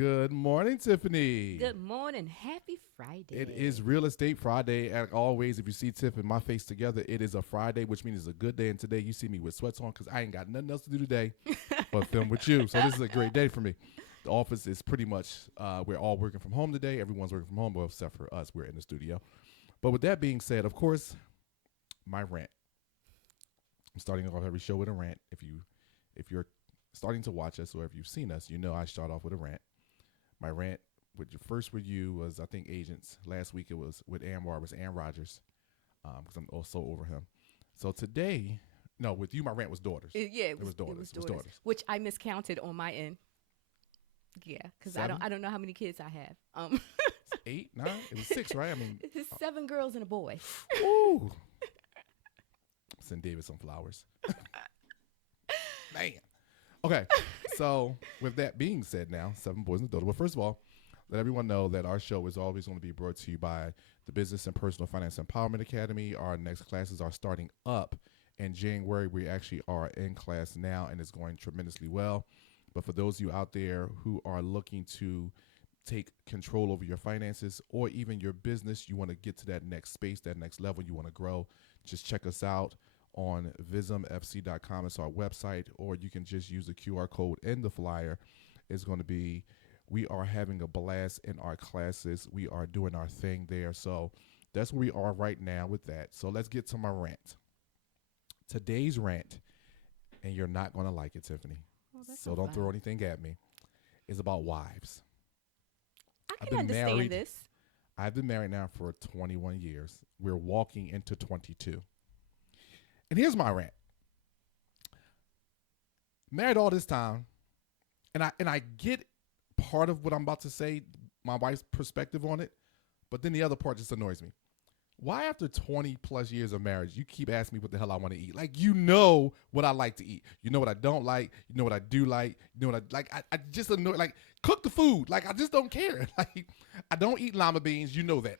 Good morning, Tiffany. Good morning. Happy Friday. It is Real Estate Friday. As always, if you see Tiff and my face together, it is a Friday, which means it's a good day. And today you see me with sweats on because I ain't got nothing else to do today but film with you. So this is a great day for me. The office is pretty much, we're all working from home today. Everyone's working from home, but except for us, we're in the studio. But with that being said, of course, my rant. I'm starting off every show with a rant. If you're starting to watch us or if you've seen us, you know I start off with a rant. My rant first with you was, I think, agents. Last week it was with Anwar. It was Aaron Rodgers because I'm also over him. So today, no, with you, my rant was daughters. It was daughters. It was daughters. Which I miscounted on my end. Yeah, because I don't know how many kids I have. 8, 9? It was 6, right? I mean, it's 7 girls and a boy. Ooh. Send David some flowers. Man. Okay, so with that being said now, 7 boys and a daughter. Well, first of all, let everyone know that our show is always going to be brought to you by the Business and Personal Finance Empowerment Academy. Our next classes are starting up in January. We actually are in class now, and it's going tremendously well. But for those of you out there who are looking to take control over your finances or even your business, you want to get to that next space, that next level, you want to grow, just check us out on vismfc.com. It's our website, or you can just use the QR code in the flyer. It's going to be, we are having a blast in our classes. We are doing our thing there. So that's where we are right now with that. So let's get to my rant. Today's rant, and you're not going to like it, Tiffany. So don't throw anything at me, is about wives. I can understand this. I've been married now for 21 years. We're walking into 22. And here's my rant. Married all this time, and I get part of what I'm about to say, my wife's perspective on it, but then the other part just annoys me. Why after 20 plus years of marriage, you keep asking me what the hell I want to eat? Like, you know what I like to eat. You know what I don't like. You know what I do like. You know what I like. I just annoy, like, cook the food. Like, I just don't care. Like, I don't eat lima beans. You know that.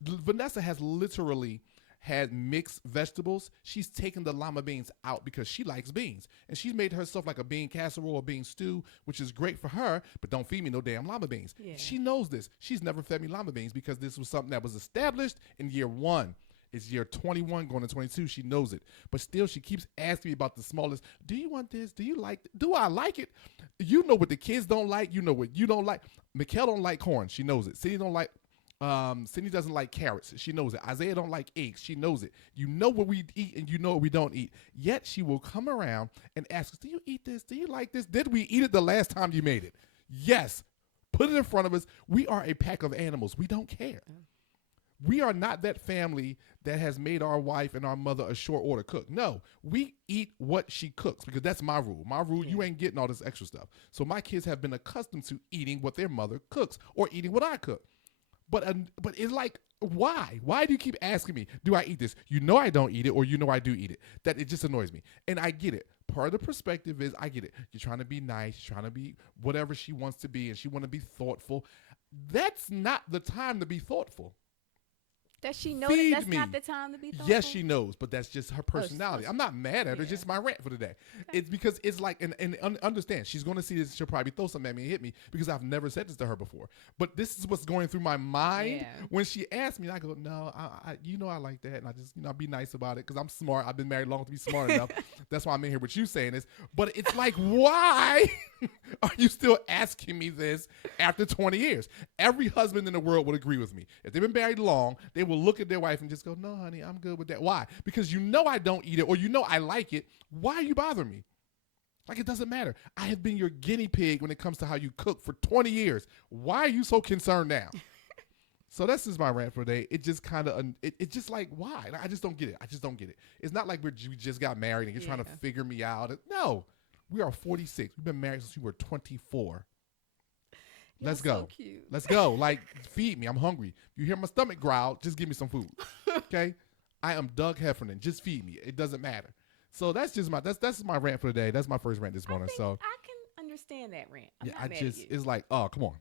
Vanessa has literally had mixed vegetables. She's taken the lima beans out because she likes beans. And she's made herself like a bean casserole or bean stew, which is great for her, but don't feed me no damn lima beans. Yeah. She knows this. She's never fed me lima beans because this was something that was established in year 1. It's year 21 going to 22. She knows it. But still, she keeps asking me about the smallest. Do you want this? Do you like it? Do I like it? You know what the kids don't like. You know what you don't like. Mikkel don't like corn. She knows it. Cindy don't like Cindy doesn't like carrots. She knows it. Isaiah don't like eggs. She knows it. You know what we eat and you know what we don't eat. Yet she will come around and ask us, do you eat this? Do you like this? Did we eat it the last time you made it? Yes. Put it in front of us. We are a pack of animals. We don't care. We are not that family that has made our wife and our mother a short order cook. No, we eat what she cooks because that's my rule. My rule, you ain't getting all this extra stuff. So my kids have been accustomed to eating what their mother cooks or eating what I cook. But it's like, why? Why do you keep asking me, do I eat this? You know I don't eat it, or you know I do eat it. That it just annoys me. And I get it. Part of the perspective is, I get it. You're trying to be nice. You're trying to be whatever she wants to be, and she want to be thoughtful. That's not the time to be thoughtful. Does she know that that's not the time to be thoughtful? Yes, she knows, but that's just her personality. I'm not mad at her. It's just my rant for the day. Okay. It's because it's like, and understand, she's going to see this. She'll probably throw something at me and hit me because I've never said this to her before. But this is what's going through my mind when she asks me. And I go, no, I you know I like that. And I just, I be nice about it because I'm smart. I've been married long to be smart enough. That's why I'm in here with you saying this. But it's like, why are you still asking me this after 20 years? Every husband in the world would agree with me. If they've been married long, they will look at their wife and just go, no, honey, I'm good with that. Why? Because you know I don't eat it, or you know I like it. Why are you bothering me? Like, it doesn't matter. I have been your guinea pig when it comes to how you cook for 20 years. Why are you so concerned now? So that's just my rant for today. It just kind of, it's just like, why? I just don't get it. I just don't get it. It's not like we just got married and you're trying to figure me out. No, we are 46. We've been married since we were 24. Let's go. So cute. Let's go. Like, feed me. I'm hungry. If you hear my stomach growl, just give me some food. Okay? I am Doug Heffernan. Just feed me. It doesn't matter. So that's just that's my rant for the day. That's my first rant this morning. So I can understand that rant. I'm not mad at you. It's like, oh, come on.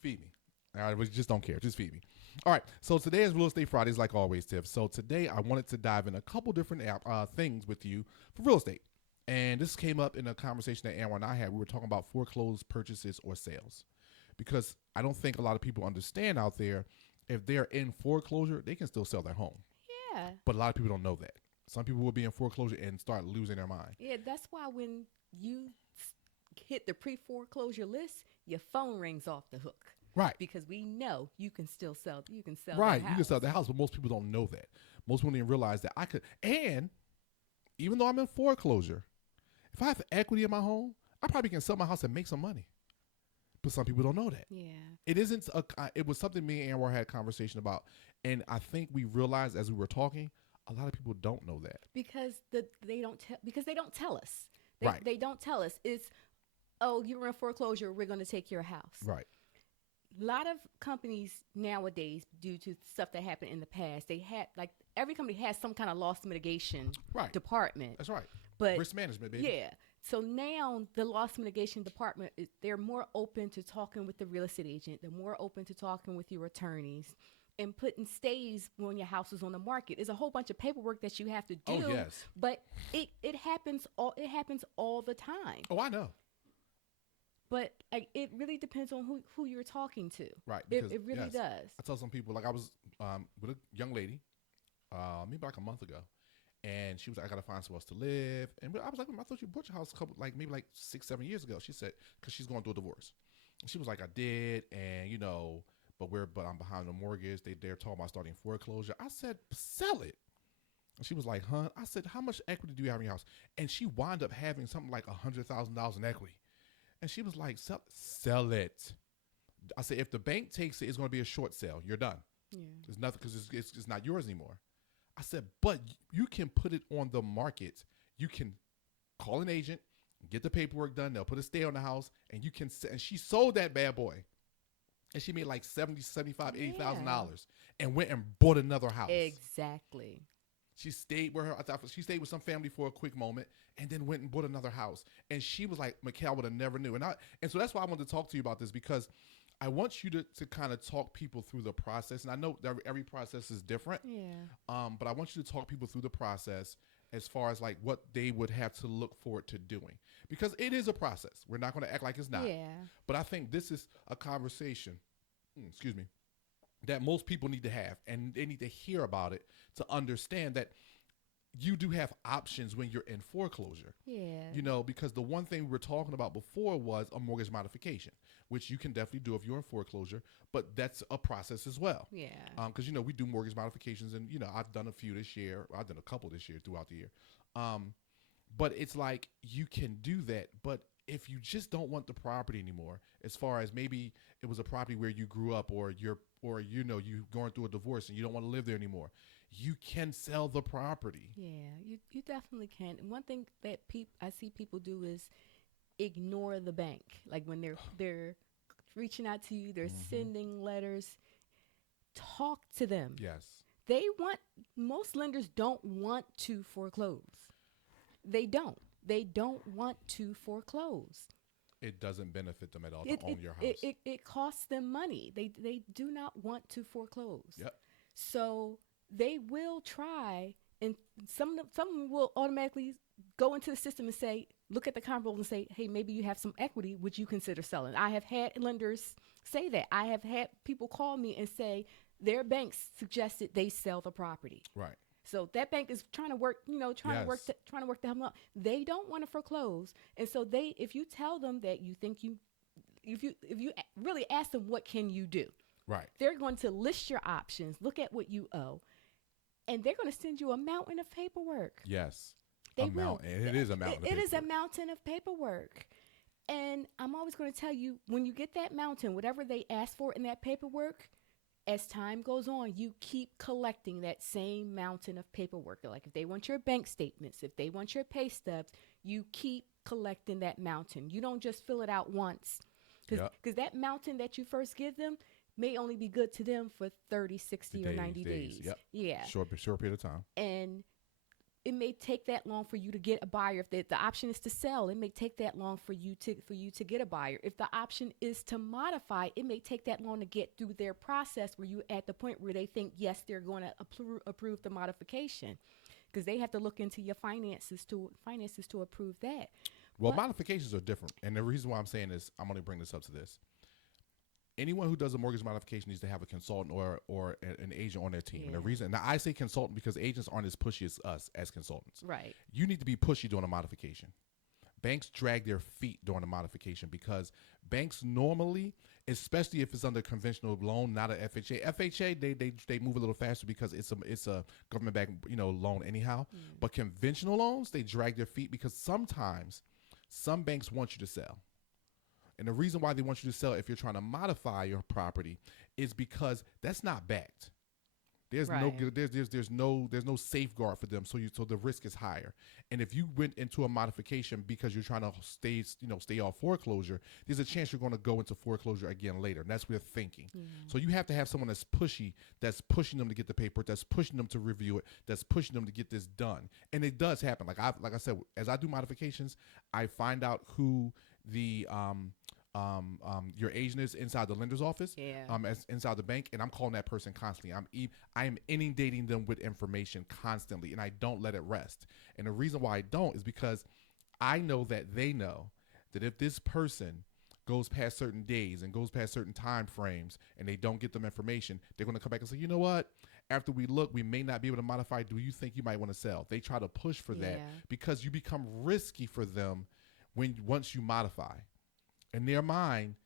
Feed me. All right, we just don't care. Just feed me. All right, so today is Real Estate Fridays, like always, Tiff. So today I wanted to dive in a couple different things with you for real estate. And this came up in a conversation that Aaron and I had. We were talking about foreclosed purchases or sales, because I don't think a lot of people understand out there, if they're in foreclosure, they can still sell their home. Yeah. But a lot of people don't know that. Some people will be in foreclosure and start losing their mind. Yeah, that's why when you hit the pre-foreclosure list, your phone rings off the hook. Right. Because we know you can still sell. You can sell. Right. That You can sell the house, but most people don't know that. Most people didn't realize that I could. And even though I'm in foreclosure, if I have equity in my home, I probably can sell my house and make some money. But some people don't know that. Yeah. It isn't a. It was something me and Anwar had a conversation about, and I think we realized as we were talking, a lot of people don't know that. Because they don't tell us. Right. They don't tell us. It's, oh, you were in foreclosure, we're going to take your house. Right. A lot of companies nowadays, due to stuff that happened in the past, they had, like, every company has some kind of loss mitigation department. That's right. But risk management, baby. Yeah. So now the loss mitigation department, they're more open to talking with the real estate agent. They're more open to talking with your attorneys and putting stays when your house is on the market. There's a whole bunch of paperwork that you have to do. Oh, yes. But it happens all the time. Oh, I know. But it really depends on who you're talking to. Right. It really does. I tell some people, like, I was with a young lady maybe like a month ago, and she was like, I got to find somewhere else to live. And I was like, I thought you bought your house maybe 6-7 years ago. She said, because she's going through a divorce. And she was like, I did. And, but I'm behind the mortgage. They're talking about starting foreclosure. I said, sell it. And she was like, huh? I said, how much equity do you have in your house? And she wound up having something like $100,000 in equity. And she was like, sell it. I said, if the bank takes it, it's going to be a short sale. You're done. Yeah. There's nothing, because it's not yours anymore. I said, but you can put it on the market. You can call an agent, get the paperwork done. They'll put a stay on the house, and you can. And she sold that bad boy, and she made like $70,000, $75,000, $80,000, and went and bought another house. Exactly. She stayed with her. She stayed with some family for a quick moment, and then went and bought another house. And she was like, "Mikhail would have never knew." And so that's why I wanted to talk to you about this, because I want you to kind of talk people through the process. And I know that every process is different. Yeah. But I want you to talk people through the process as far as like what they would have to look forward to doing, because it is a process. We're not going to act like it's not. Yeah. But I think this is a conversation. Excuse me. That most people need to have, and they need to hear about it to understand that you do have options when you're in foreclosure. Yeah. Because the one thing we were talking about before was a mortgage modification, which you can definitely do if you're in foreclosure, but that's a process as well. Yeah. Because, we do mortgage modifications, and, I've done a few this year. I've done a couple this year throughout the year. But it's like you can do that, but if you just don't want the property anymore, as far as maybe it was a property where you grew up, or you're going through a divorce and you don't want to live there anymore, you can sell the property. Yeah, you definitely can. And one thing that I see people do is ignore the bank. Like when they're reaching out to you, they're sending letters. Talk to them. Yes. Most lenders don't want to foreclose. They don't want to foreclose. It doesn't benefit them at all to own your house. It costs them money. They do not want to foreclose. Yep. So they will try, and some of them will automatically go into the system and say, look at the comparable and say, hey, maybe you have some equity. Would you consider selling? I have had lenders say that. I have had people call me and say their banks suggested they sell the property. Right. So that bank is trying to work to work to help them out. They don't want to foreclose, and so if you tell them that you think if you really ask them what can you do, right, they're going to list your options, look at what you owe, and they're going to send you a mountain of paperwork. Yes, they will. It is a mountain. It is a mountain of paperwork, and I'm always going to tell you, when you get that mountain, whatever they ask for in that paperwork, as time goes on, you keep collecting that same mountain of paperwork. Like if they want your bank statements, if they want your pay stubs, you keep collecting that mountain. You don't just fill it out once. Because that mountain that you first give them may only be good to them for 30, 60, or 90 days. Yep. Yeah. Short period of time. And it may take that long for you to get a buyer. If the option is to sell, it may take that long for you to get a buyer. If the option is to modify, it may take that long to get through their process where you at the point where they think, yes, they're going to approve the modification. because they have to look into your finances to approve that. Well, But modifications are different, and the reason why I'm saying this, I'm going to bring this up to this. Anyone who does a mortgage modification needs to have a consultant or an agent on their team. And the Yeah. reason, now I say consultant because agents aren't as pushy as us as consultants. right, You need to be pushy during a modification. Banks drag their feet during a modification because banks normally, especially if it's under a conventional loan, not a FHA. FHA they move a little faster because it's a government backed loan anyhow. But conventional loans, they drag their feet because sometimes some banks want you to sell. And the reason why they want you to sell if you're trying to modify your property is because that's not backed. There's Right. there's no safeguard for them, so the risk is higher. And if you went into a modification because you're trying to stay off foreclosure, there's a chance you're going to go into foreclosure again later. And that's what they're thinking. So you have to have someone that's pushy, that's pushing them to get the paperwork, that's pushing them to review it, that's pushing them to get this done. And it does happen. Like I said, as I do modifications, I find out who the your agent is inside the lender's office, Yeah. as inside the bank, and I'm calling that person constantly. I am inundating them with information constantly, and I don't let it rest. And the reason why I don't is because I know that they know that if this person goes past certain days and goes past certain time frames and they don't get them information, they're going to come back and say, you know what? After we look, we may not be able to modify. Do you think you might want to sell? They try to push for that Yeah. because you become risky for them once you modify. In their mind,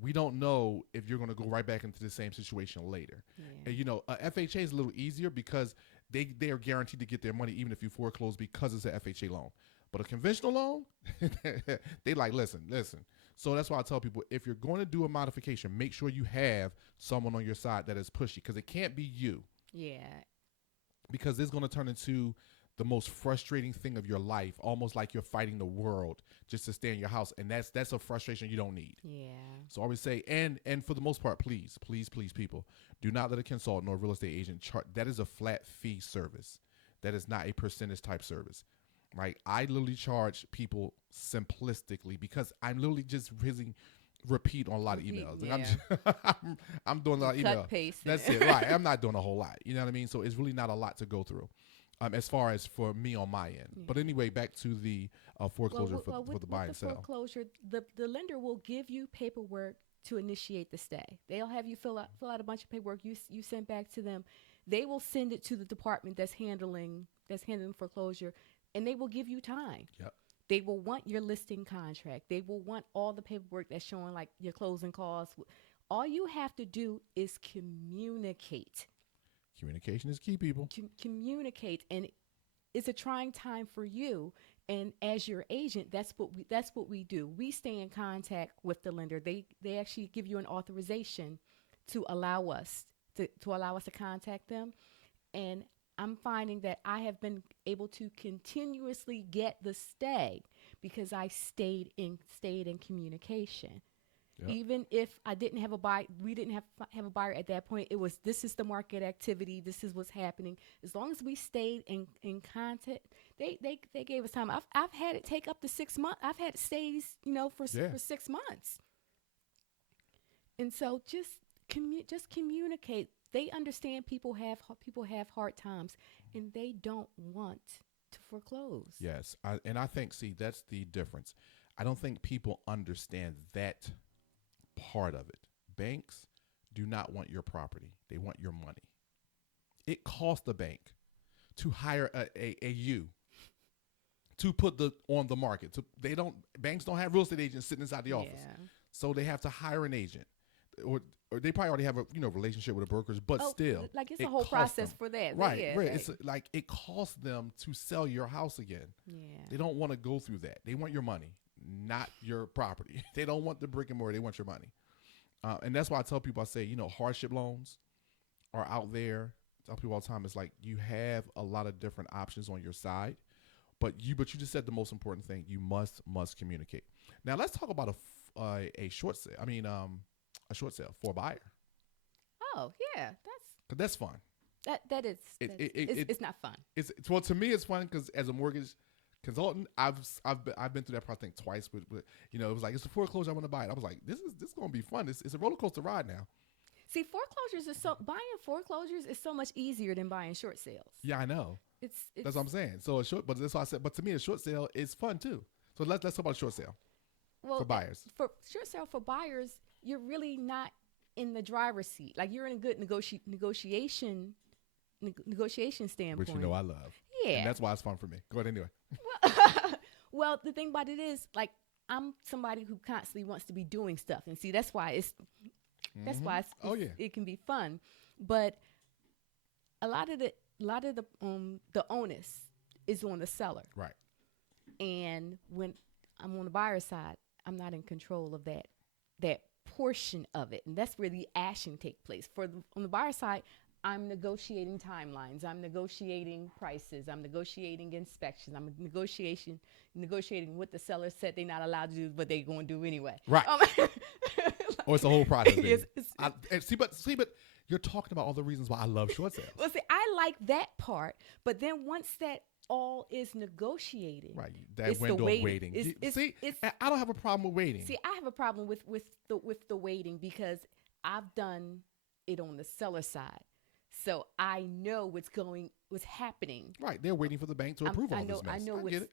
we don't know if you're going to go right back into the same situation later. Yeah. And a FHA is a little easier because they are guaranteed to get their money even if you foreclose because it's an FHA loan. But a conventional loan, they like, listen. So that's why I tell people, if you're going to do a modification, make sure you have someone on your side that is pushy, because it can't be you, Yeah. because it's going to turn into the most frustrating thing of your life, almost like you're fighting the world just to stay in your house. And that's a frustration you don't need. Yeah. So I always say, and for the most part, please, people, do not let a consultant or real estate agent charge. That is a flat fee service. That is not a percentage type service. Right? I literally charge people simplistically because I'm literally just hitting repeat on a lot of emails. Like I'm doing a lot of emails. Paste. That's it, right? I'm not doing a whole lot. You know what I mean? So it's really not a lot to go through. As far as for me on my end. Yeah. But anyway, back to the foreclosure for the buy and sell. Foreclosure, the lender will give you paperwork to initiate the stay. They'll have you fill out a bunch of paperwork you send back to them. They will send it to the department that's handling foreclosure, and they will give you time. Yep. They will want your listing contract. They will want all the paperwork that's showing like your closing costs. All you have to do is communicate. Communication is key, people. Communicate, and it's a trying time for you. And as your agent, that's what we do. We stay in contact with the lender. They actually give you an authorization to allow us to contact them. And I'm finding that I have been able to continuously get the stay because I stayed in communication. Yep. Even if I didn't have a buy, we didn't have a buyer at that point. It was, this is the market activity. This is what's happening. As long as we stayed in contact, they gave us time. I've had it take up to 6 months. I've had stays, for 6 months. And so just communicate. They understand people have hard times, and they don't want to foreclose. Yes, I think, that's the difference. I don't think people understand that part of it. Banks do not want your property. They want your money. It costs the bank to hire a you to put on the market. Banks don't have real estate agents sitting inside the office. Yeah. So they have to hire an agent, or they probably already have a relationship with the brokers, but still, like it's a whole process for that. Right, yeah, right. Right. It's like it costs them to sell your house again. Yeah. They don't want to go through that. They want your money, not your property. They don't want the brick and mortar. They want your money. And that's why I tell people, I say, hardship loans are out there. I tell people all the time, it's like you have a lot of different options on your side, but you just said the most important thing. You must communicate. Now let's talk about a short sale. A short sale for a buyer. Oh yeah, That's fun. that is. It's not fun. Well, to me, it's fun because as a mortgage consultant, I've been through that process, I think, twice. With it was like, it's a foreclosure, I want to buy it. I was like, this is going to be fun. It's a roller coaster ride now. See, buying foreclosures is so much easier than buying short sales. Yeah, I know. it's That's what I'm saying. So a short, but that's why I said. But to me, a short sale is fun too. So let's talk about short sale well for buyers. for short sale for buyers. You're really not in the driver's seat. Like you're in a good negotiation Which standpoint. you know I love. Yeah. And that's why it's fun for me. Go ahead anyway. Well, the thing about it is, like, I'm somebody who constantly wants to be doing stuff, and see, that's why it can be fun. But a lot of the onus is on the seller, Right. and when I'm on the buyer side, I'm not in control of that portion of it, and that's where the action take place. On the buyer side, I'm negotiating timelines. I'm negotiating prices. I'm negotiating inspections. I'm negotiating what the seller said they're not allowed to do, but they're going to do anyway. Right. Or it's a whole process. Yes, And see, but you're talking about all the reasons why I love short sales. well, see, I like that part, but then once that all is negotiated, Right. That it's the window of waiting. waiting. It's- See, it's- I don't have a problem with waiting. See, I have a problem with the waiting because I've done it on the seller side, so I know what's happening. Right. They're waiting for the bank to approve all this mess.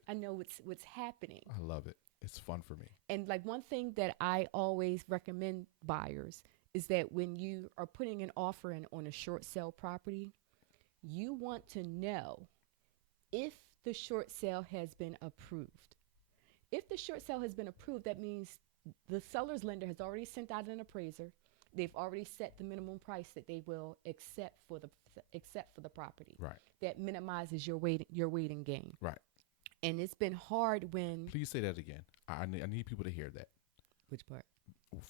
I know what's happening. I love it. It's fun for me. And like one thing that I always recommend buyers is that when you are putting an offer in on a short sale property, you want to know if the short sale has been approved. If the short sale has been approved, that means the seller's lender has already sent out an appraiser. They've already set the minimum price that they will accept for the property. Right. That minimizes your waiting game. Right. And it's been hard when Please say that again. I need people to hear that. which part?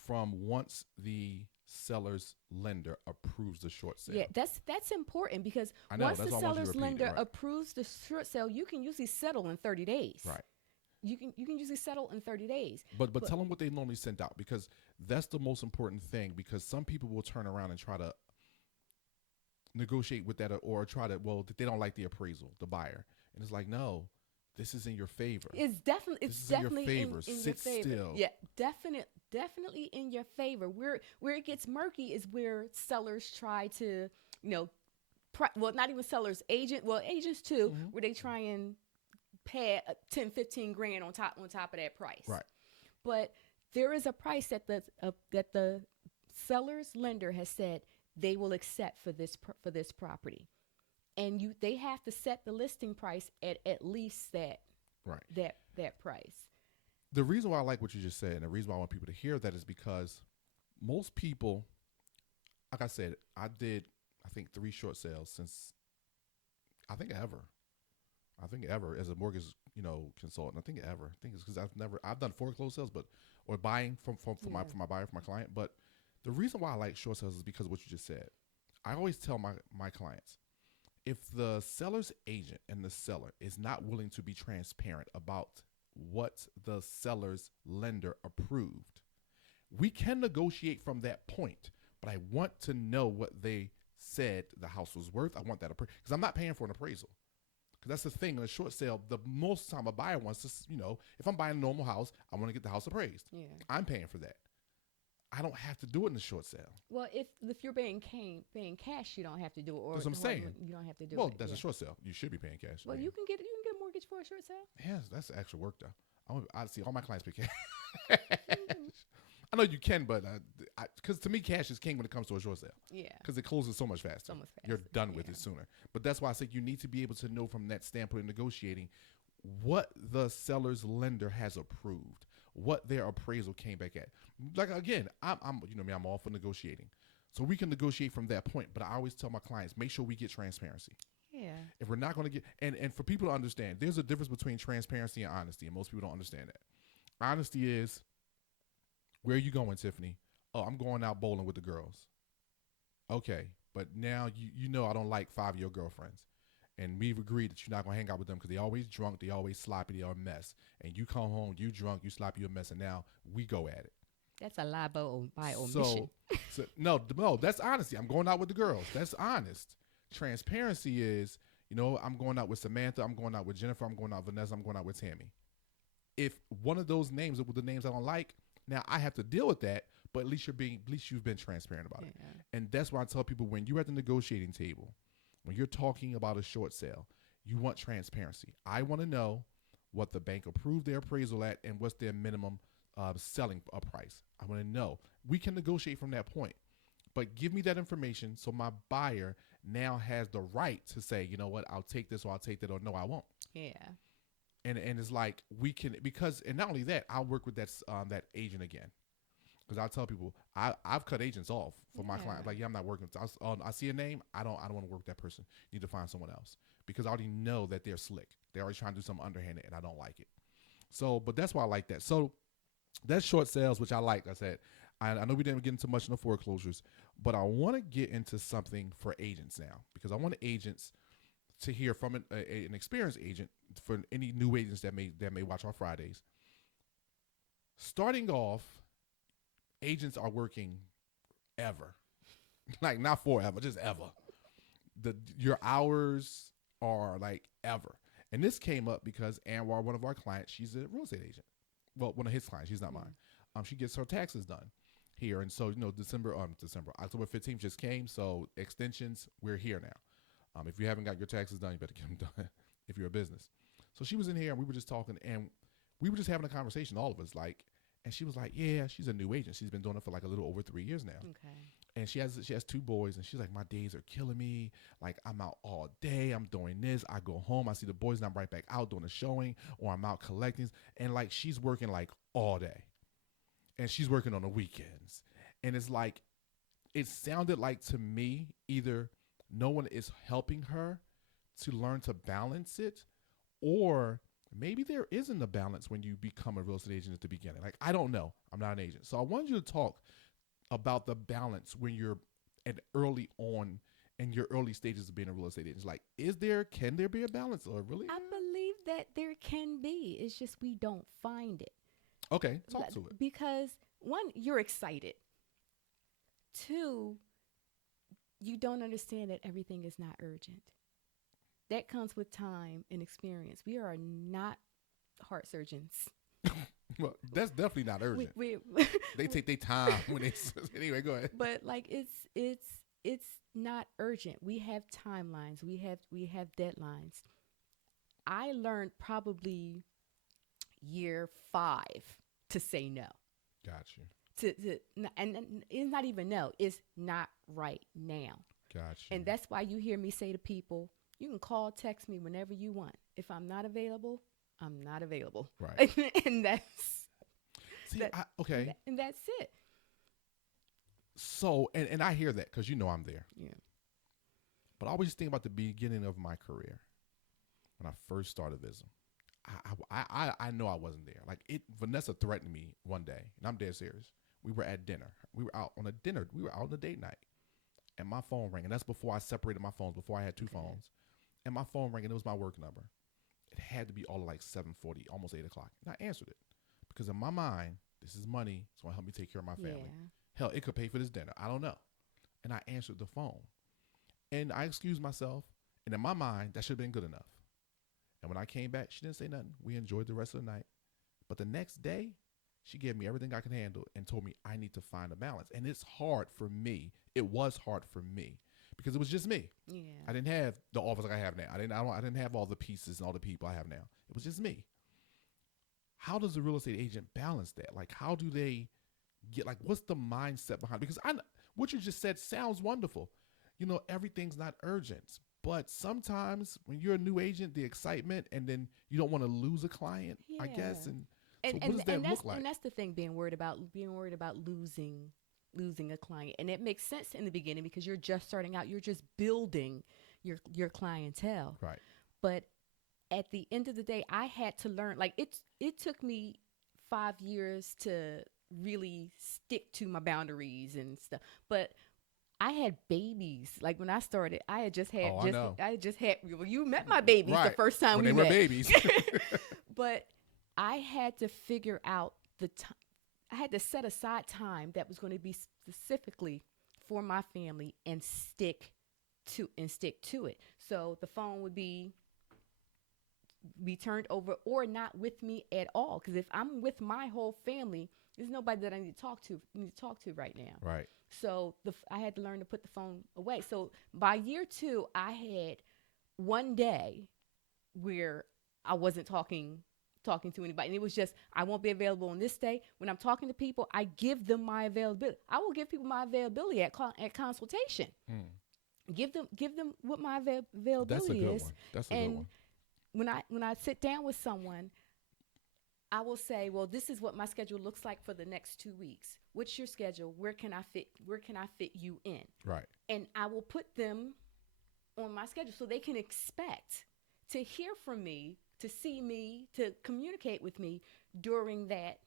From once the seller's lender approves the short sale. Yeah, that's important because I know, once that's the why I want you to seller's repeat it, lender right. approves the short sale, you can usually settle in 30 days. Right. You can usually settle in 30 days. But tell them what they normally send out, because that's the most important thing, because some people will turn around and try to negotiate with that, or try to, they don't like the appraisal, the buyer. And it's like, no, this is in your favor. It's definitely This is in your favor. in your Sit favor. still. Yeah, definitely in your favor. Where it gets murky is where sellers try to, not even sellers, agents too, Mm-hmm. where they try and pay 10, 15 grand on top of that price. Right. But there is a price that the seller's lender has said they will accept for this property, and they have to set the listing price at least that Right. that price. The reason why I like what you just said, and the reason why I want people to hear that, is because most people, like I said, I think 3 short sales since I think ever as a mortgage consultant. I think it's because I've done foreclosed sales, or buying from my buyer, for my client. But the reason why I like short sales is because of what you just said. I always tell my clients, if the seller's agent and the seller is not willing to be transparent about what the seller's lender approved, we can negotiate from that point. But I want to know what they said the house was worth. I want that because I'm not paying for an appraisal. Because that's the thing in a short sale. The most time a buyer wants to, if I'm buying a normal house, I want to get the house appraised. Yeah. I'm paying for that. I don't have to do it in the short sale. Well, if you're paying cash, you don't have to do it. Or That's what I'm saying. You don't have to do it. Well, that's yeah. a short sale. You should be paying cash. Well, you can get a mortgage for a short sale. Yes, that's actual work though. I see all my clients pay cash. I know you can, but because to me, cash is king when it comes to a short sale. Yeah. Because it closes so much faster. You're done with it sooner. But that's why I say you need to be able to know from that standpoint of negotiating what the seller's lender has approved, what their appraisal came back at. Like again, I'm I'm all for negotiating, so we can negotiate from that point. But I always tell my clients, make sure we get transparency. Yeah. If we're not going to get, and for people to understand, there's a difference between transparency and honesty, and most people don't understand that. Honesty is, where are you going, Tiffany? Oh, I'm going out bowling with the girls. Okay, but now you know I don't like 5 of your girlfriends. And we've agreed that you're not going to hang out with them because they always drunk, they always sloppy, they are a mess. And you come home, you drunk, you sloppy, you a mess, and now we go at it. That's a lie by omission. So no, that's honesty. I'm going out with the girls. That's honest. Transparency is, I'm going out with Samantha, I'm going out with Jennifer, I'm going out with Vanessa, I'm going out with Tammy. If one of those names are the names I don't like, now I have to deal with that, but at least you've been transparent about it. And that's why I tell people, when you're at the negotiating table, when you're talking about a short sale, You want transparency. I want to know what the bank approved their appraisal at and what's their minimum selling price. I want to know. We can negotiate from that point. But give me that information so my buyer now has the right to say, you know what, I'll take this or I'll take that, or no, I won't. Yeah. And it's like we can, because, and not only that, I'll work with that agent again. Because I tell people I've cut agents off for my clients. Like, yeah, I'm not working. I see a name. I don't want to work with that person. You need to find someone else, because I already know that they're slick. They're always trying to do something underhanded, and I don't like it. So, but that's why I like that. So that's short sales, which I like. I said, I know we didn't get into much in the foreclosures, but I want to get into something for agents now, because I want agents to hear from an experienced agent, for any new agents that may watch on Fridays. Starting off, agents are working ever, like not forever, just ever. Your hours are like ever. And this came up because Anwar, one of our clients, she's a real estate agent. Well, one of his clients, she's not mine. She gets her taxes done here. And so, October 15th just came. So extensions, we're here now. If you haven't got your taxes done, you better get them done if you're a business. So she was in here and we were just talking, and we were just having a conversation, all of us, like, and she was like, yeah, she's a new agent. She's been doing it for like a little over 3 years now. Okay. And she has 2 boys, and she's like, my days are killing me. Like, I'm out all day. I'm doing this. I go home. I see the boys, and I'm right back out doing a showing, or I'm out collecting. And like, she's working like all day, and she's working on the weekends. And it's like, it sounded like to me, either no one is helping her to learn to balance it, or maybe there isn't a balance when you become a real estate agent at the beginning. Like, I don't know. I'm not an agent. So I wanted you to talk about the balance when you're early on in your early stages of being a real estate agent. Like, can there be a balance, or really? I believe that there can be. It's just we don't find it. Okay, talk to it. Because 1, you're excited. 2, you don't understand that everything is not urgent. That comes with time and experience. We are not heart surgeons. Well, that's definitely not urgent. They take their time when they. Anyway, go ahead. But like, it's not urgent. We have timelines. We have deadlines. I learned probably year 5 to say no. Got you. And it's not even no. It's not right now. Got you. And that's why you hear me say to people, you can call, text me whenever you want. If I'm not available, I'm not available. Right. And that's okay. And that's it. So, and I hear that because I'm there. Yeah. But I always think about the beginning of my career when I first started Vism. I know I wasn't there. Like, Vanessa threatened me one day, and I'm dead serious. We were at dinner. We were out on a date night, and my phone rang. And that's before I separated my phones, before I had 2 phones. And my phone rang, and it was my work number. It had to be all like 7:40, almost 8 o'clock. And I answered it because in my mind, this is money. It's going to help me take care of my family. Yeah. Hell, it could pay for this dinner. I don't know. And I answered the phone. And I excused myself. And in my mind, that should have been good enough. And when I came back, she didn't say nothing. We enjoyed the rest of the night. But the next day, she gave me everything I could handle and told me I need to find a balance. And it's hard for me. It was hard for me because it was just me. Yeah. I didn't have the office like I have now. I didn't have all the pieces and all the people I have now. It was just me. How does a real estate agent balance that? Like, how do they get, like, what's the mindset behind it? Because what you just said sounds wonderful. Everything's not urgent. But sometimes when you're a new agent, the excitement, and then you don't want to lose a client, I guess. And so what does that look like? And that's the thing, being worried about losing a client. And it makes sense in the beginning because you're just starting out. You're just building your clientele. Right. But at the end of the day, I had to learn. Like, it took me 5 years to really stick to my boundaries and stuff. But I had babies. Like, when I started, I had just had well, you met my babies the first time when we they met. were babies. But I had to figure out the time. I had to set aside time that was going to be specifically for my family and stick to it. So the phone would be turned over or not with me at all. Because if I'm with my whole family, there's nobody that I need to talk to right now. Right. So I had to learn to put the phone away. So by year 2, I had one day where I wasn't talking to anybody. And it was just, I won't be available on this day. When I'm talking to people, I give them my availability. I will give people my availability at consultation. Give them what my That's a availability good is. one. That's a good And one. when I sit down with someone, I will say, well, this is what my schedule looks like for the next 2 weeks. What's your schedule? Where can I fit you in? Right. And I will put them on my schedule so they can expect to hear from me, to see me, to communicate with me during that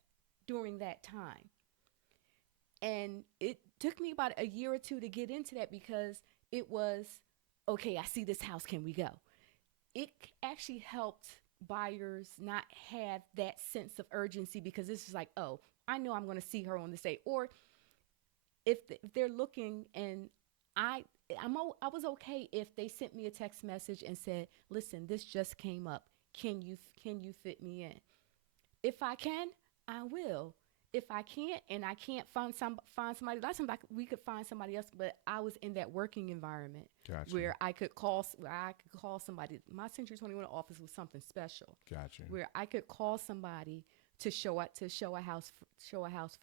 time. And it took me about a year or two to get into that because it was, okay, I see this house, can we go? It actually helped buyers not have that sense of urgency because this is like, oh, I know I'm going to see her on this day. Or if they're looking and I was okay if they sent me a text message and said, listen, this just came up. Can you fit me in? If I can, I will. If I can't and I can't find somebody, last time we could find somebody else, but I was in that working environment Gotcha. where I could call somebody. My Century 21 office was something special. Gotcha. Where I could call somebody to show a house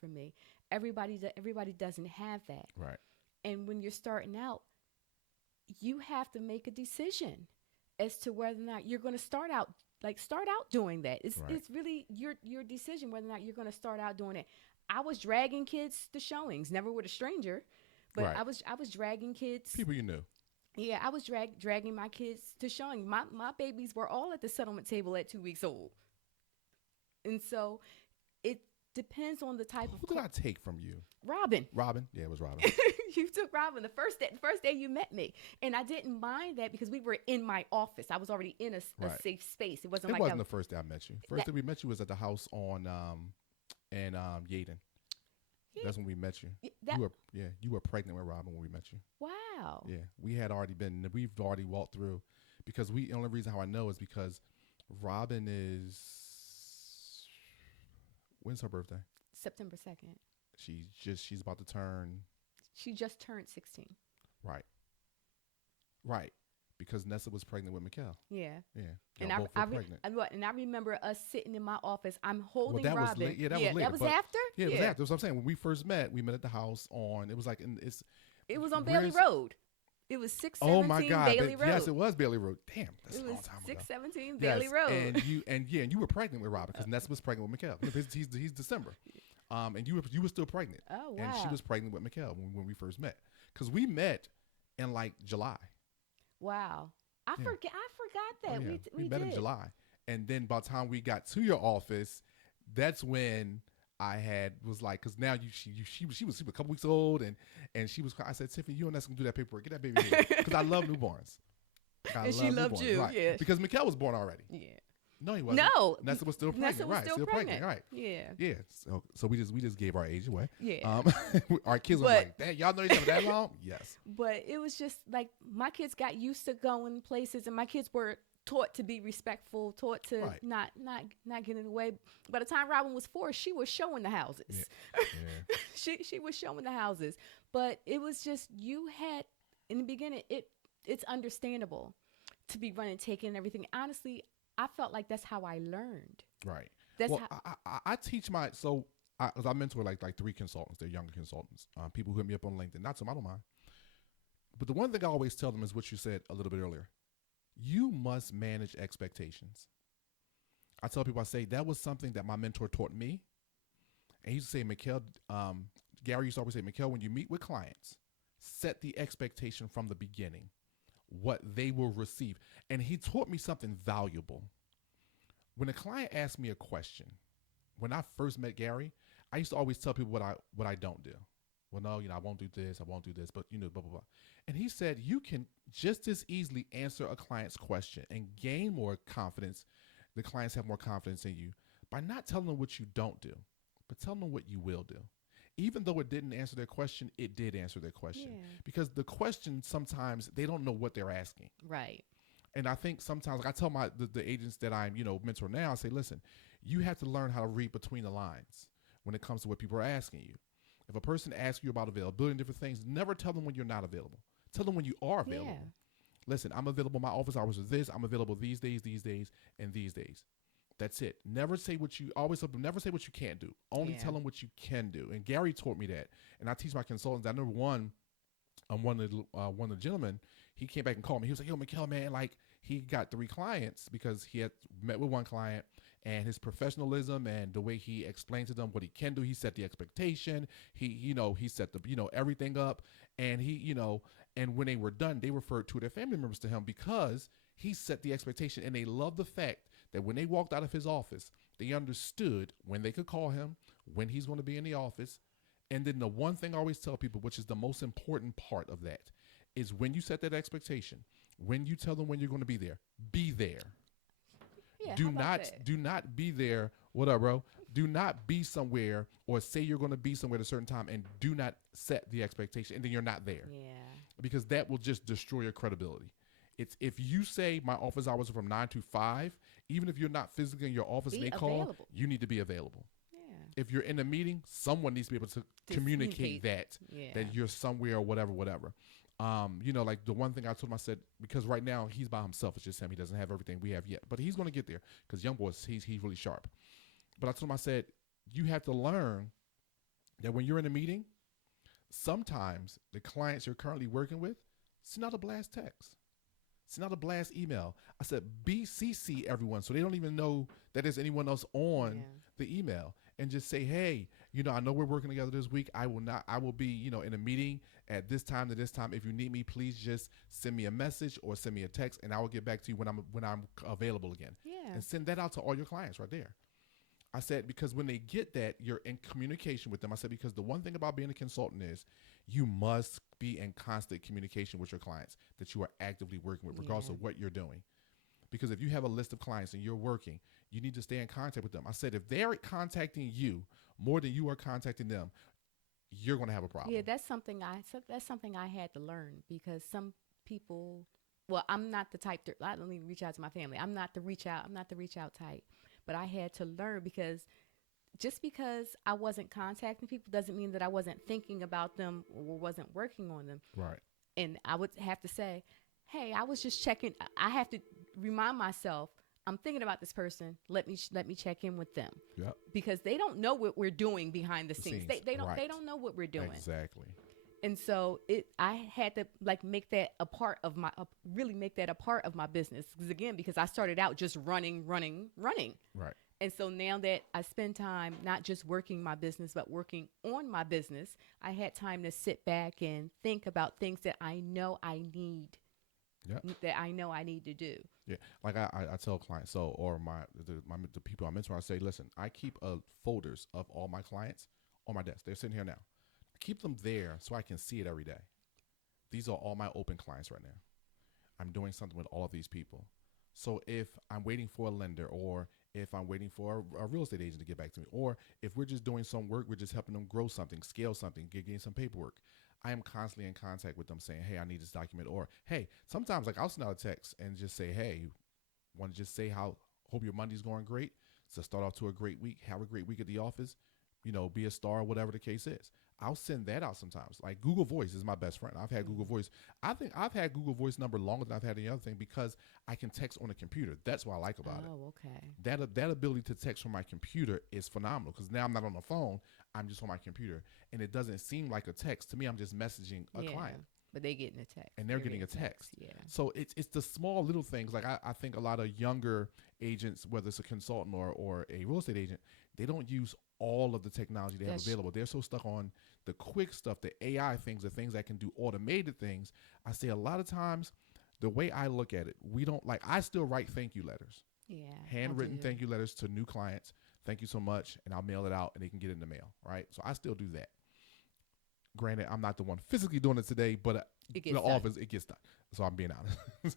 for me. Everybody doesn't have that. Right. And when you're starting out, you have to make a decision as to whether or not you're going to start out doing that. It's really your decision whether or not you're going to start out doing it. I was dragging kids to showings, never with a stranger, but Right. I was dragging kids. People you knew. Yeah, I was dragging my kids to showing. My babies were all at the settlement table at 2 weeks old, and so it depends on the type Who did I take from you? Robin. Robin? Yeah, it was Robin. You took Robin the first day you met me, and I didn't mind that because we were in my office. I was already in a Right. safe space. It wasn't It like wasn't the first day I met you. First day we met you was at the house on in Yaden. Yeah. That's when we met you. that. You were pregnant with Robin when we met you. Wow. Yeah, we've already walked through because the only reason how I know is because Robin is, when's her birthday? September 2nd. She's about to turn, She just turned 16. right, because Nessa was pregnant with Mikkel. Yeah. Yeah, And y'all both were pregnant. I remember us sitting in my office. I'm holding that was Robin. that was later, That was but- after? Yeah, it was after. That's what I'm saying. When we first met, we met at the house on, it was like, It was on Bailey where's- Road. It was 617 Oh my God! Bailey Road. Yes, it was Bailey Road. Damn, that's It a long was time ago. 617 Yes, Bailey Road. and you were pregnant with Robin because Nessa was pregnant with Mikkel. He's December, and you were still pregnant. Oh, wow. And she was pregnant with Mikkel when we first met, because we met in like July. Wow. I Yeah. forgot that. Oh, yeah. We met did. in July, and then by the time we got to your office, that's when I was like, because now she was a couple weeks old, and she was. I said, Tiffany, you and Nessa can do that paperwork. Get that baby here, because I love newborns. And she loved newborns, you, right. yeah. Because Mikkel was born already. Yeah. No, he wasn't. No. Nessa was still pregnant. Nessa was right, still pregnant. Right. Yeah. Yeah. So we just gave our age away. Yeah. Our kids were But- like, "Dad, y'all know each other that long?" Yes. But it was just like my kids got used to going places, and my kids were taught to be respectful, taught to Right. not get in the way. By the time Robin was 4, she was showing the houses. Yeah. She was showing the houses. But it was just, you had in the beginning, it's understandable to be running, taking everything. Honestly, I felt like that's how I learned. Right. That's Well, how I teach my because I mentor like 3 consultants. They're younger consultants. People who hit me up on LinkedIn. Not some, I don't mind. But the one thing I always tell them is what you said a little bit earlier. You must manage expectations. I tell people, I say that was something that my mentor taught me. And he used to say, Mikkel, Gary used to always say, Mikkel, when you meet with clients, set the expectation from the beginning, what they will receive. And he taught me something valuable. When a client asked me a question, when I first met Gary, I used to always tell people what I don't do. Well, no, I won't do this, but blah, blah, blah. And he said, you can just as easily answer a client's question and gain more confidence. The clients have more confidence in you by not telling them what you don't do, but telling them what you will do. Even though it didn't answer their question, it did answer their question. Yeah. Because the question, sometimes they don't know what they're asking. right. And I think sometimes, like I tell the agents that I'm, mentor now, I say, listen, you have to learn how to read between the lines when it comes to what people are asking you. If a person asks you about availability and different things, never tell them when you're not available. Tell them when you are available. Yeah. listen, I'm available. My office hours are this. I'm available these days, and these days. That's it. Never say what you always never say what you can't do. Only Yeah. tell them what you can do. And Gary taught me that. And I teach my consultants. I remember one of the gentlemen, he came back and called me. He was like, "Yo, Mikhail, man, like he got 3 clients because he had met with one client, and his professionalism and the way he explained to them what he can do, he set the expectation. He set the everything up, and and when they were done, they referred 2 of their family members to him because he set the expectation, and they loved the fact that when they walked out of his office, they understood when they could call him, when he's going to be in the office. And then the one thing I always tell people, which is the most important part of that, is when you set that expectation, when you tell them when you're going to be there, be there. Yeah, do how about not that? do not be there. What up, bro? Do not be somewhere or say you're going to be somewhere at a certain time and do not set the expectation, and then you're not there, Yeah. because that will just destroy your credibility. It's if you say my office hours are from 9 to 5, even if you're not physically in your office and Be they call, available. you need to be available. Yeah. If you're in a meeting, someone needs to be able to communicate that Yeah. that you're somewhere or whatever. Like the one thing I told him, I said, because right now he's by himself. It's just him. He doesn't have everything we have yet, but he's going to get there because young boy, he's really sharp. But I told him, I said, you have to learn that when you're in a meeting, sometimes the clients you're currently working with, send out a blast text. Send out a blast email. I said, BCC everyone so they don't even know that there's anyone else on Yeah. the email, and just say, hey, I know we're working together this week. I will be, in a meeting at this time to this time. If you need me, please just send me a message or send me a text, and I will get back to you when I'm available again. Yeah. And send that out to all your clients right there. I said, because when they get that, you're in communication with them. I said, because the one thing about being a consultant is you must be in constant communication with your clients that you are actively working with, regardless Yeah. of what you're doing. Because if you have a list of clients and you're working, you need to stay in contact with them. I said, if they're contacting you more than you are contacting them, you're going to have a problem. Yeah, that's something I had to learn because some people, well, I'm not the type to, I don't even reach out to my family. I'm not the reach out type. But I had to learn because just because I wasn't contacting people doesn't mean that I wasn't thinking about them or wasn't working on them. Right. And I would have to say, hey, I was just checking. I have to remind myself, I'm thinking about this person. Let me check in with them. Yep. Because they don't know what we're doing behind the scenes. They don't Right. they don't know what we're doing. Exactly. And so I had to make that a part of my really make that a part of my business because I started out just running. Right. And so now that I spend time not just working my business but working on my business, I had time to sit back and think about things that I know I need. Yep. That I know I need to do. Yeah, like I tell clients, or the people I mentor, I say, listen, I keep folders of all my clients on my desk. They're sitting here now. I keep them there so I can see it every day. These are all my open clients right now. I'm doing something with all of these people. So if I'm waiting for a lender, or if I'm waiting for a real estate agent to get back to me, or if we're just doing some work, we're just helping them grow something, scale something, getting some paperwork, I am constantly in contact with them saying, hey, I need this document. Or, hey, sometimes like I'll send out a text and just say, hey, want to just say hope your Monday's going great. So start off to a great week. Have a great week at the office. Be a star, whatever the case is. I'll send that out sometimes. Like Google Voice is my best friend. I've had Google Voice. I think I've had Google Voice number longer than I've had any other thing because I can text on a computer. That's what I like about it. Oh, okay. That ability to text from my computer is phenomenal because now I'm not on the phone. I'm just on my computer, and it doesn't seem like a text to me. I'm just messaging a client, But they getting a text. and they're getting a text. Yeah. So it's the small little things. Like I think a lot of younger agents, whether it's a consultant or a real estate agent, they don't use all of the technology they have available. They're so stuck on the quick stuff, the AI things, the things that can do automated things. I say a lot of times, the way I look at it, I still write thank you letters. Yeah. Handwritten thank you letters to new clients. Thank you so much. And I'll mail it out and they can get it in the mail. Right. So I still do that. Granted, I'm not the one physically doing it today, but in the office, it gets done. So I'm being honest.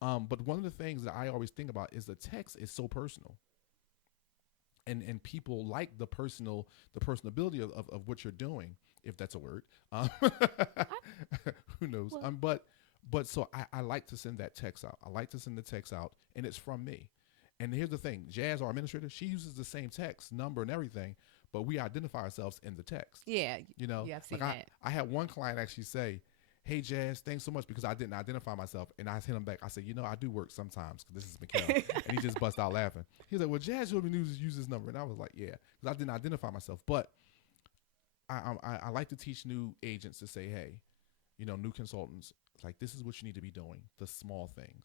But one of the things that I always think about is the text is so personal. And people like the personability of what you're doing, if that's a word. Who knows? Well, But so I like to send that text out. I like to send the text out, and it's from me. And here's the thing: Jazz, our administrator, she uses the same text number and everything, but we identify ourselves in the text. Yeah. Yeah, I've seen that. I had one client actually say, hey, Jazz, thanks so much, because I didn't identify myself. And I hit him back. I said, I do work sometimes, because this is Mikhail. And he just bust out laughing. He was like, well, Jazz told me to use this number. And I was like, yeah, because I didn't identify myself. But I like to teach new agents to say, hey, new consultants, like, this is what you need to be doing, the small things.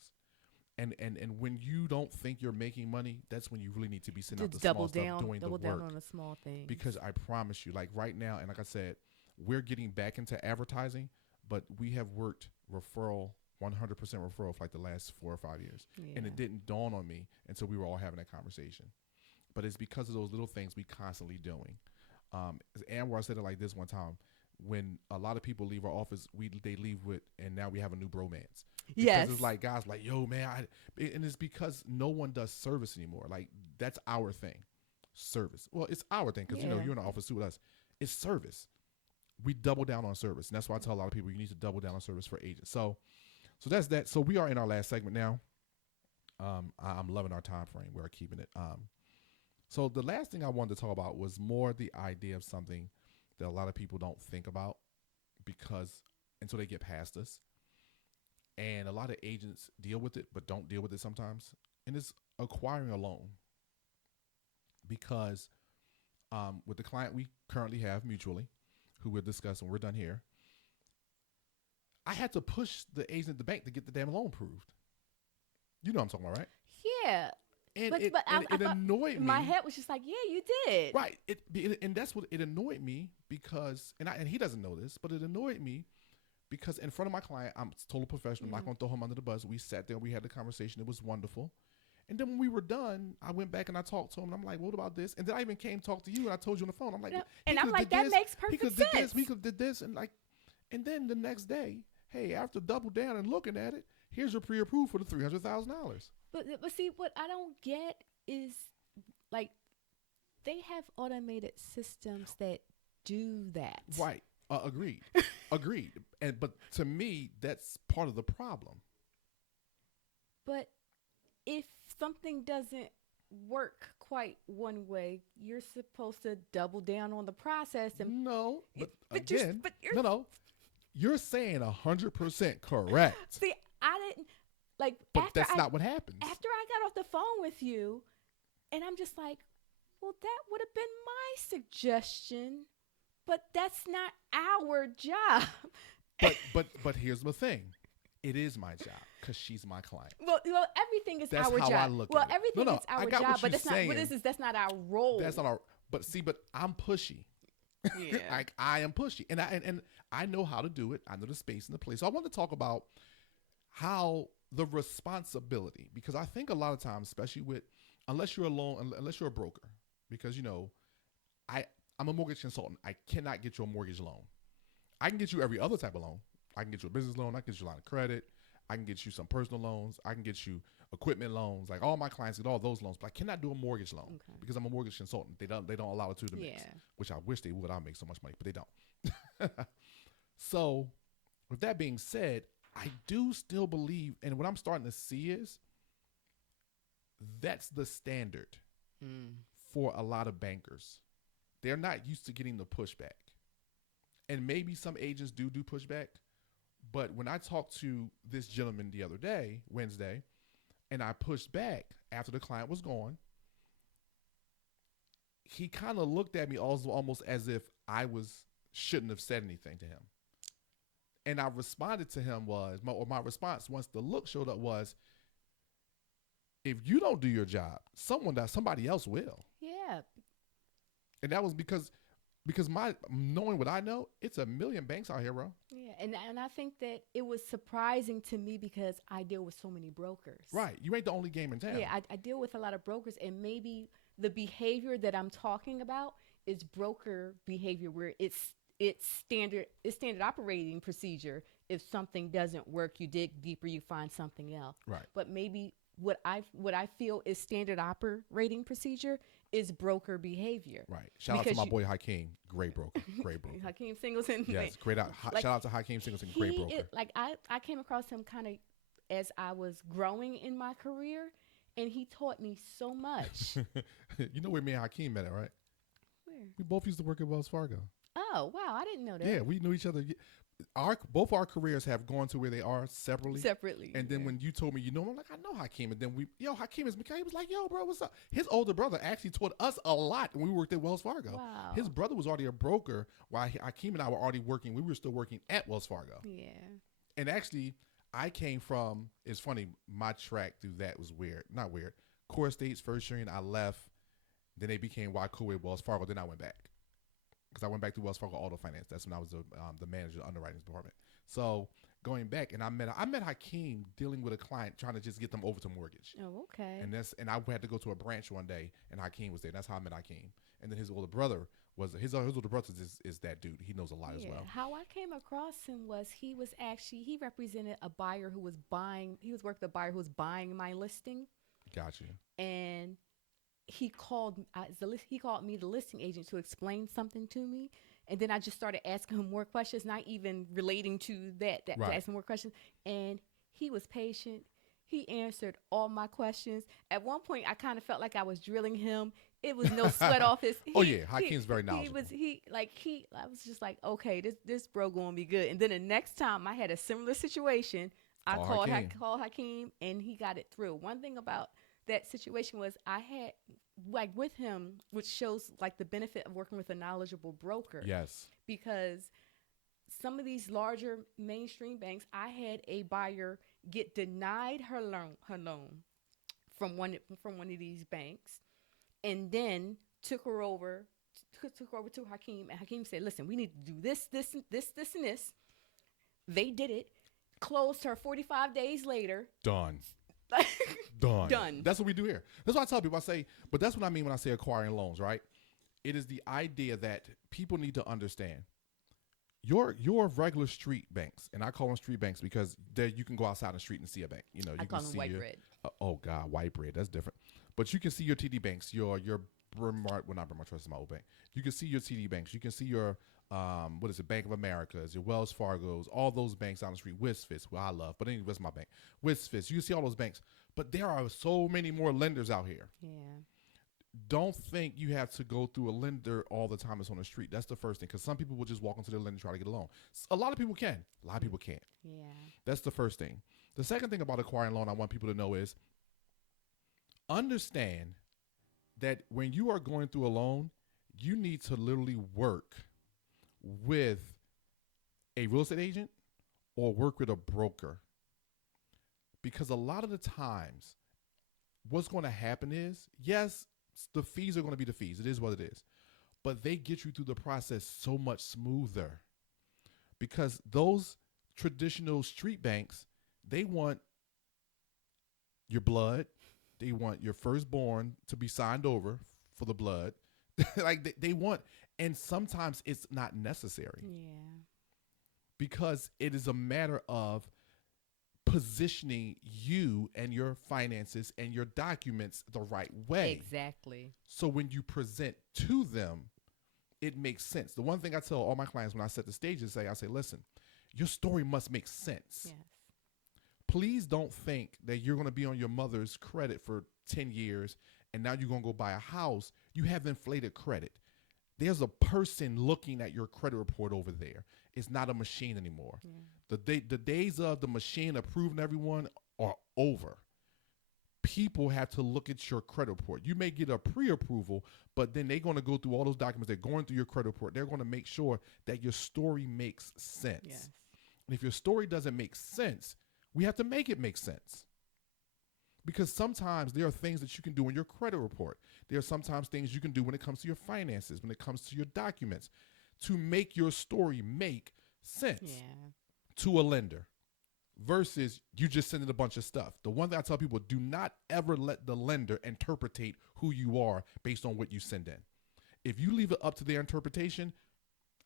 And when you don't think you're making money, that's when you really need to be sitting out the small stuff, doing the work. Double down on the small things. Because I promise you, like right now, and like I said, we're getting back into advertising, but we have worked 100% referral for like the last 4 or 5 years. Yeah. And it didn't dawn on me until we were all having that conversation. But it's because of those little things we constantly doing. Anwar said it like this one time: when a lot of people leave our office, they leave with, and now we have a new bromance. Because Yes. it's like guys like, yo, man, and it's because no one does service anymore. Like, that's our thing, service. Well, it's our thing because Yeah. you're in the office too with us. It's service. We double down on service, and that's why I tell a lot of people you need to double down on service for agents. So that's that. So we are in our last segment now. I'm loving our time frame. We're keeping it. So the last thing I wanted to talk about was more the idea of something that a lot of people don't think about until they get past us. And a lot of agents deal with it, but don't deal with it sometimes. And it's acquiring a loan. Because with the client we currently have mutually, who we'll discuss when we're done here, I had to push the agent at the bank to get the damn loan approved. You know what I'm talking about, right? Yeah. And But it annoyed me. My head was just like, yeah, you did. Right. And that's what it annoyed me because, and he doesn't know this, but it annoyed me because in front of my client, I'm total professional. I'm not going to throw him under the bus. We sat there, we had the conversation. It was wonderful. And then when we were done, I went back and I talked to him. And I'm like, what about this? And then I even came talk to you and I told you on the phone. I'm like, and I'm like, that makes perfect sense. We could did this. And then the next day, hey, after double down and looking at it, here's your pre-approved for the $300,000. But see, what I don't get is, like, they have automated systems that do that. Right. Agreed. Agreed. But to me, that's part of the problem. But if something doesn't work quite one way, you're supposed to double down on the process. And no, but you're again, no. You're saying 100% correct. See, I didn't. Like, but that's not what happens. After I got off the phone with you, and I'm just like, well, that would have been my suggestion, but that's not our job. But here's the thing. It is my job because she's my client. Well, everything is that's our how job. I look at it. Everything is our job, but that's not our role. That's not our. But I'm pushy. Yeah. Like, I am pushy, and I know how to do it. I know the space and the place. So I want to talk about how the responsibility, because I think a lot of times, especially unless you're a broker, because I'm a mortgage consultant. I cannot get you a mortgage loan. I can get you every other type of loan. I can get you a business loan. I can get you a line of credit. I can get you some personal loans. I can get you equipment loans. Like, all my clients get all those loans, but I cannot do a mortgage loan because I'm a mortgage consultant. They don't allow it to the mix, which I wish they would. I'll make so much money, but they don't. So with that being said, I do still believe, and what I'm starting to see is that's the standard for a lot of bankers. They're not used to getting the pushback. And maybe some agents do pushback. But when I talked to this gentleman the other day, Wednesday, and I pushed back after the client was gone, he kind of looked at me almost as if I shouldn't have said anything to him. And I responded to him my response once the look showed up was, if you don't do your job, somebody else will. Yeah. And that was because my knowing what I know, it's a million banks out here, bro. Yeah, and I think that it was surprising to me because I deal with so many brokers. Right. You ain't the only game in town. Yeah, I deal with a lot of brokers, and maybe the behavior that I'm talking about is broker behavior where it's standard operating procedure. If something doesn't work, you dig deeper, you find something else. Right. But maybe what I feel is standard operating procedure is broker behavior. Right. Shout out to my boy Hakeem, great broker. Hakeem Singleton. Yes, great out. Shout out to Hakeem Singleton, great broker. I came across him kind of as I was growing in my career, and he taught me so much. You know where me and Hakeem met at, right? Where? We both used to work at Wells Fargo. Oh, wow. I didn't know that. Yeah, we knew each other. Both our careers have gone to where they are separately. Separately. And then yeah. when you told me, I'm like, I know Hakeem. And then Hakeem is Mikhail. He was like, yo, bro, what's up? His older brother actually taught us a lot when we worked at Wells Fargo. Wow. His brother was already a broker while Hakeem and I were already working. We were still working at Wells Fargo. Yeah. And actually, I came from, it's funny, my track through that was weird. Not weird. Core States, first year, and I left. Then they became Waikua at Wells Fargo. Then I went back. Because I went back to Wells Fargo Auto Finance. That's when I was the manager of the underwriting department. So going back, and I met Hakeem dealing with a client trying to just get them over to mortgage. Oh, okay. And I had to go to a branch one day, and Hakeem was there. That's how I met Hakeem. And then his older brother his older brother is that dude. He knows a lot as well. How I came across him was he represented a buyer who was buying. He was working with a buyer who was buying my listing. Gotcha. And he called me, the listing agent, to explain something to me, and then I just started asking him more questions, not even relating to that Right. to asking more questions. And he was patient. He answered all my questions. At one point, I kind of felt like I was drilling him. It was no sweat off his. Hakeem's very knowledgeable. I was just like, okay, this bro gonna be good. And then the next time I had a similar situation, I called Hakeem, and he got it through. One thing about that situation was I had, like, with him, which shows like the benefit of working with a knowledgeable broker. Yes. Because some of these larger mainstream banks, I had a buyer get denied her loan from one of these banks, and then took her over to Hakeem, and Hakeem said, "Listen, we need to do this, and this." They did it. Closed her 45 days later. Done. Done. That's what we do here. That's what I tell people. I say, but that's what I mean when I say acquiring loans, right? It is the idea that people need to understand. Your regular street banks, and I call them street banks because there you can go outside the street and see a bank. You I can call them see white bread. Oh God, white bread. That's different. But you can see your TD banks, your Bryn Mawr, well, not Bryn Mawr Trust is my old bank. You can see your TD banks. You can see your Bank of America's, your Wells Fargo's, all those banks down the street. WisFis, well, I love, but anyway, that's my bank. WisFis, you can see all those banks, but there are so many more lenders out here. Yeah. Don't think you have to go through a lender all the time that's on the street. That's the first thing, because some people will just walk into their lender and try to get a loan. A lot of people can. A lot of people can't. Yeah. That's the first thing. The second thing about acquiring loan I want people to know is understand that when you are going through a loan, you need to literally work with a real estate agent or work with a broker. Because a lot of the times, what's going to happen is, yes, the fees are going to be the fees. It is what it is. But they get you through the process so much smoother. Because those traditional street banks, they want your blood. They want your firstborn to be signed over for the blood. Like they want, and sometimes it's not necessary. Yeah. Because it is a matter of positioning you and your finances and your documents the right way. Exactly. So when you present to them, it makes sense. The one thing I tell all my clients when I set the stage is I say, listen, your story must make sense. Yes. Please don't think that you're going to be on your mother's credit for 10 years and now you're going to go buy a house. You have inflated credit. There's a person looking at your credit report over there. It's not a machine anymore. Yeah. The days of the machine approving everyone are over. People have to look at your credit report. You may get a pre-approval, but then they're going to go through all those documents. They're going through your credit report. They're going to make sure that your story makes sense. Yes. And if your story doesn't make sense, we have to make it make sense. Because sometimes there are things that you can do in your credit report. There are sometimes things you can do when it comes to your finances, when it comes to your documents, to make your story make sense to a lender versus you just sending a bunch of stuff. The one thing I tell people, do not ever let the lender interpretate who you are based on what you send in. If you leave it up to their interpretation,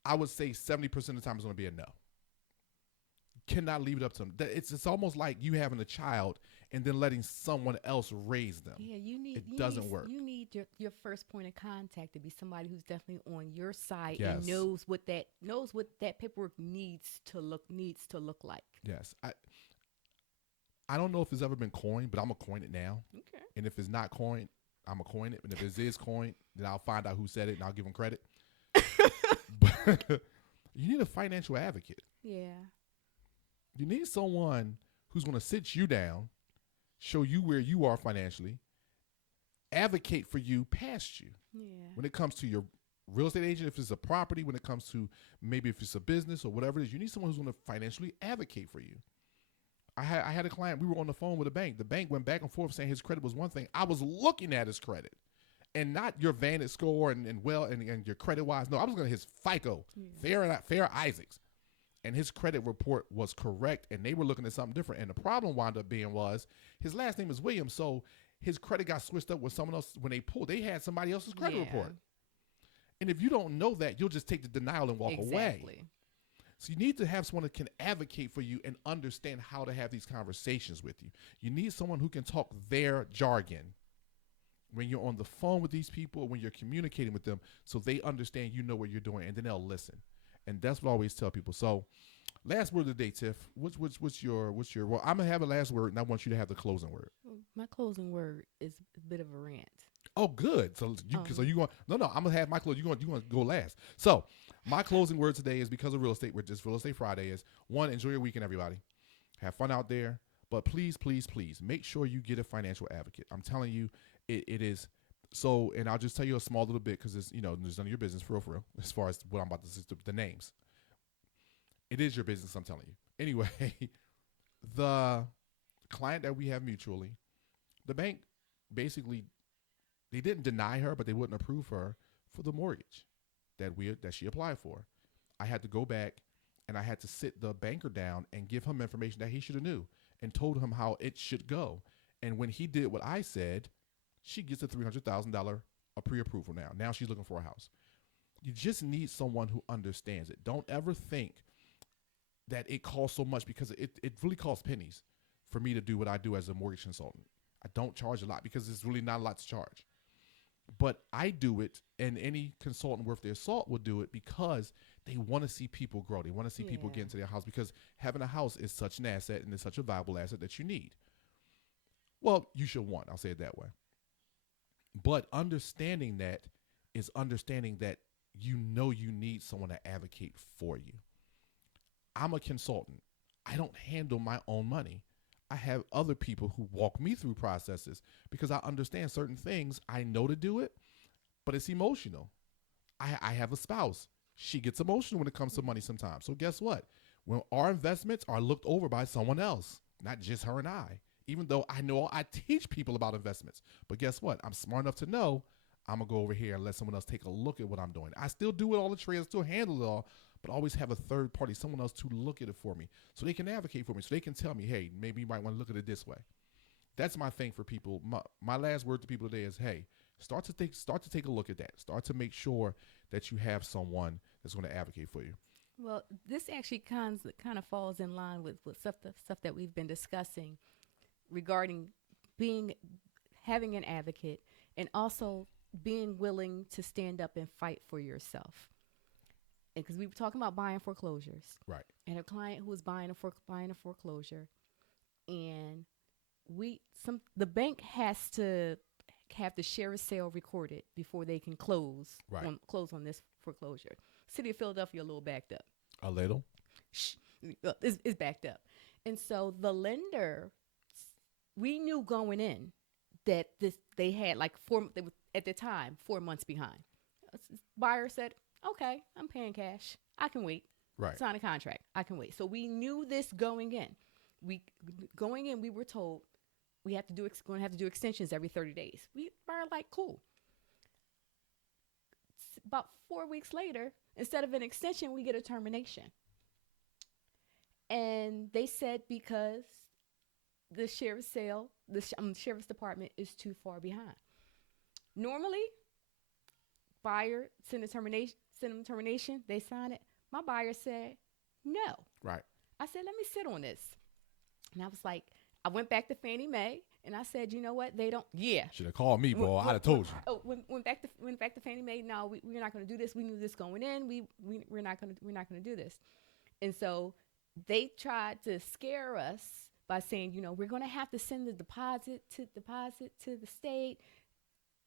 I would say 70% of the time it's going to be a no. Cannot leave it up to them. It's almost like you having a child and then letting someone else raise them. Yeah, it doesn't work. You need your first point of contact to be somebody who's definitely on your side Yes. and knows what that paperwork needs to look like. Yes. I don't know if it's ever been coined, but I'm gonna coin it now. Okay. And if it's not coined, I'm gonna coin it. And if it is coined, then I'll find out who said it and I'll give them credit. But you need a financial advocate. Yeah. You need someone who's going to sit you down, show you where you are financially, advocate for you past you. Yeah. When it comes to your real estate agent, if it's a property, when it comes to maybe if it's a business or whatever it is, you need someone who's going to financially advocate for you. I had a client, we were on the phone with a bank. The bank went back and forth saying his credit was one thing. I was looking at his credit and not your Vantage score and your credit wise. No, I was looking at his FICO, Fair Isaacs. And his credit report was correct, and they were looking at something different. And the problem wound up being was his last name is Williams, so his credit got switched up with someone else. When they pulled, they had somebody else's credit report. And if you don't know that, you'll just take the denial and walk away. So you need to have someone that can advocate for you and understand how to have these conversations with you. You need someone who can talk their jargon when you're on the phone with these people, when you're communicating with them, so they understand you know what you're doing, and then they'll listen. And that's what I always tell people. So last word of the day, Tiff. What's your well, I'm gonna have a last word and I want you to have the closing word. My closing word is a bit of a rant. Oh, good. So you going no, I'm gonna have my close. You gonna go last. So my closing word today is because of real estate, which is Real Estate Friday, is one, enjoy your weekend, everybody. Have fun out there. But please, please, please make sure you get a financial advocate. I'm telling you, it is so, and I'll just tell you a small little bit because it's, there's none of your business for real, as far as what I'm about to say, the names. It is your business, I'm telling you. Anyway, the client that we have mutually, the bank basically, they didn't deny her, but they wouldn't approve her for the mortgage that she applied for. I had to go back and I had to sit the banker down and give him information that he should have knew and told him how it should go. And when he did what I said, she gets a $300,000 a pre-approval now. Now she's looking for a house. You just need someone who understands it. Don't ever think that it costs so much, because it really costs pennies for me to do what I do as a mortgage consultant. I don't charge a lot because it's really not a lot to charge. But I do it, and any consultant worth their salt will do it because they want to see people grow. They want to see people get into their house, because having a house is such an asset and it's such a valuable asset that you need. Well, you should want, I'll say it that way. But understanding that is understanding that you need someone to advocate for you. I'm a consultant. I don't handle my own money. I have other people who walk me through processes because I understand certain things. I know to do it, but it's emotional. I have a spouse. She gets emotional when it comes to money sometimes. So guess what? When our investments are looked over by someone else, not just her and I, even though I know I teach people about investments, but guess what? I'm smart enough to know I'm going to go over here and let someone else take a look at what I'm doing. I still do it all the trades, still handle it all, but always have a third party, someone else to look at it for me so they can advocate for me, so they can tell me, hey, maybe you might want to look at it this way. That's my thing for people. My last word to people today is, hey, start to take a look at that. Start to make sure that you have someone that's going to advocate for you. Well, this actually kind of falls in line with stuff that we've been discussing regarding having an advocate, and also being willing to stand up and fight for yourself. Because we were talking about buying foreclosures, right? And a client who was buying a foreclosure, and the bank has to have the sheriff's sale recorded before they can close on this foreclosure. City of Philadelphia a little backed up. A little? It's backed up. And so the lender, we knew going in that they had like at the time 4 months behind. Buyer said, okay, I'm paying cash. I can wait. Right. Sign a contract. I can wait. So we knew this going in. We were told going to have to do extensions every 30 days. We were like, cool. About 4 weeks later, instead of an extension, we get a termination. And they said because the sheriff's sale, the sheriff's department is too far behind. Normally, buyer send them termination, they sign it. My buyer said no. Right. I said, let me sit on this. And I was like, I went back to Fannie Mae and I said, you know what? They don't. Yeah. Should have called me, boy. I'd have told you. Oh, went back to Fannie Mae. No, we're not going to do this. We knew this going in. We're not going to do this. And so they tried to scare us by saying, we're going to have to send the deposit to the state.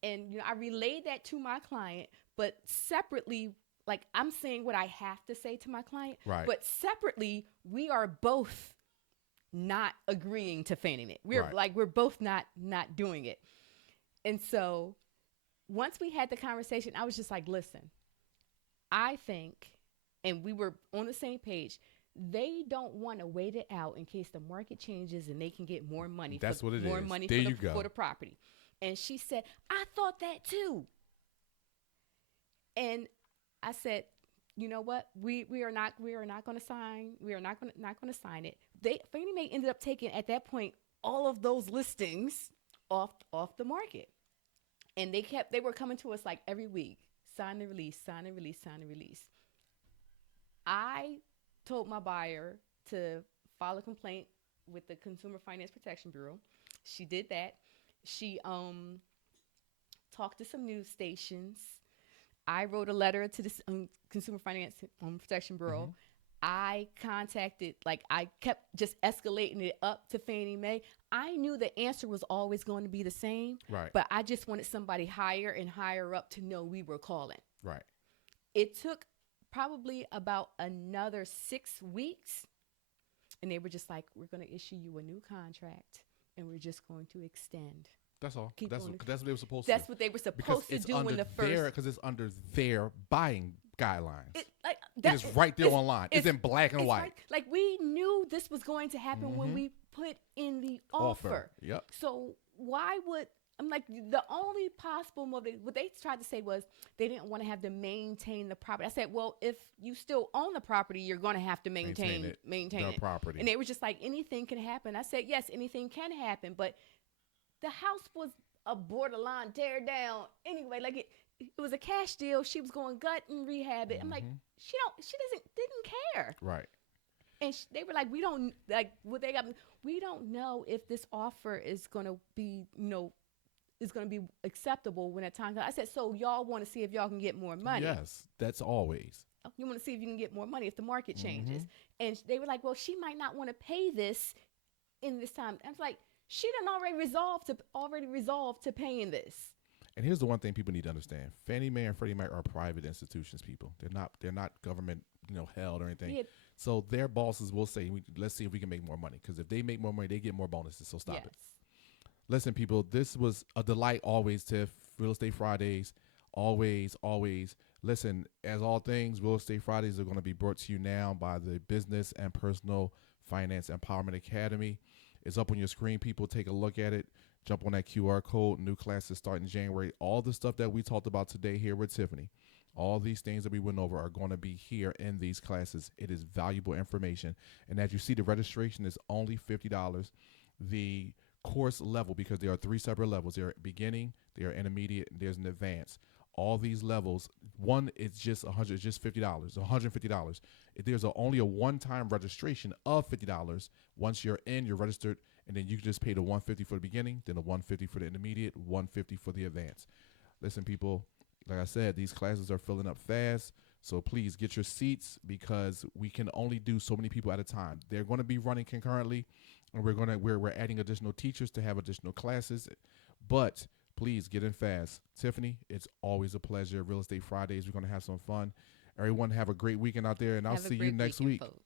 And I relayed that to my client, but separately like I'm saying what I have to say to my client, Right. but separately, we are both not agreeing to Fannie Mae. We're Right. like we're both not doing it. And so once we had the conversation, I was just like, listen, I think, and we were on the same page. They don't want to wait it out in case the market changes and they can get more money. That's what it more is. money There for the, you go. for the property. And she said, I thought that too. And I said, you know what? We are not going to sign. We are not going to sign it. Fannie Mae ended up taking at that point all of those listings off the market, and they were coming to us like every week, sign the release, sign the release, sign the release. I told my buyer to file a complaint with the Consumer Finance Protection Bureau. She did that. She talked to some news stations. I wrote a letter to the Consumer Finance Protection Bureau. Mm-hmm. I contacted, like I kept just escalating it up to Fannie Mae. I knew the answer was always going to be the same, Right. but I just wanted somebody higher and higher up to know we were calling. Right. It took probably about another 6 weeks, and they were just like, we're going to issue you a new contract, and we're just going to extend. That's all. Keep That's going. what they were supposed to. That's what they were supposed to do in the first. Because it's under their buying guidelines. It, like, It is right there online. It's in black and white. Right, like we knew this was going to happen when we put in the offer. Yep. So why would I'm like the only possible motive? What they tried to say was they didn't want to have to maintain the property. I said, well, if you still own the property, you're going to have to maintain the it. property. And they were just like, anything can happen. I said, yes, anything can happen, but the house was a borderline tear down anyway. Like it was a cash deal. She was going gut and rehab it. I'm like, she didn't care. Right. And they were like, we don't know if this offer is going to be, is going to be acceptable when that time comes. I said, so y'all want to see if y'all can get more money? Yes, that's always. You want to see if you can get more money if the market changes. And they were like, well, she might not want to pay this in this time. I was like, she done already resolved to paying this. And here's the one thing people need to understand: Fannie Mae and Freddie Mac are private institutions. People, they're not government, held or anything. Yeah. So their bosses will say, "Let's see if we can make more money." Because if they make more money, they get more bonuses. So stop it. Listen, people, this was a delight always. Tiff, Real Estate Fridays, always. Listen, as all things, Real Estate Fridays are going to be brought to you now by the Business and Personal Finance Empowerment Academy. It's up on your screen, people. Take a look at it. Jump on that QR code. New classes start in January. All the stuff that we talked about today here with Tiffany, all these things that we went over are going to be here in these classes. It is valuable information. And as you see, the registration is only $50. The course level, because there are 3 separate levels. There are beginning, there are intermediate, and there's an advanced. All these levels, one is just $150. There's only a one-time registration of $50. Once you're in, you're registered, and then you can just pay the $150 for the beginning, then the $150 for the intermediate, $150 for the advanced. Listen, people, like I said, these classes are filling up fast, so please get your seats because we can only do so many people at a time. They're going to be running concurrently, and we're adding additional teachers to have additional classes, but please get in fast. Tiffany, it's always a pleasure. Real Estate Fridays, we're going to have some fun. Everyone have a great weekend out there, and I'll see you next week. Folks.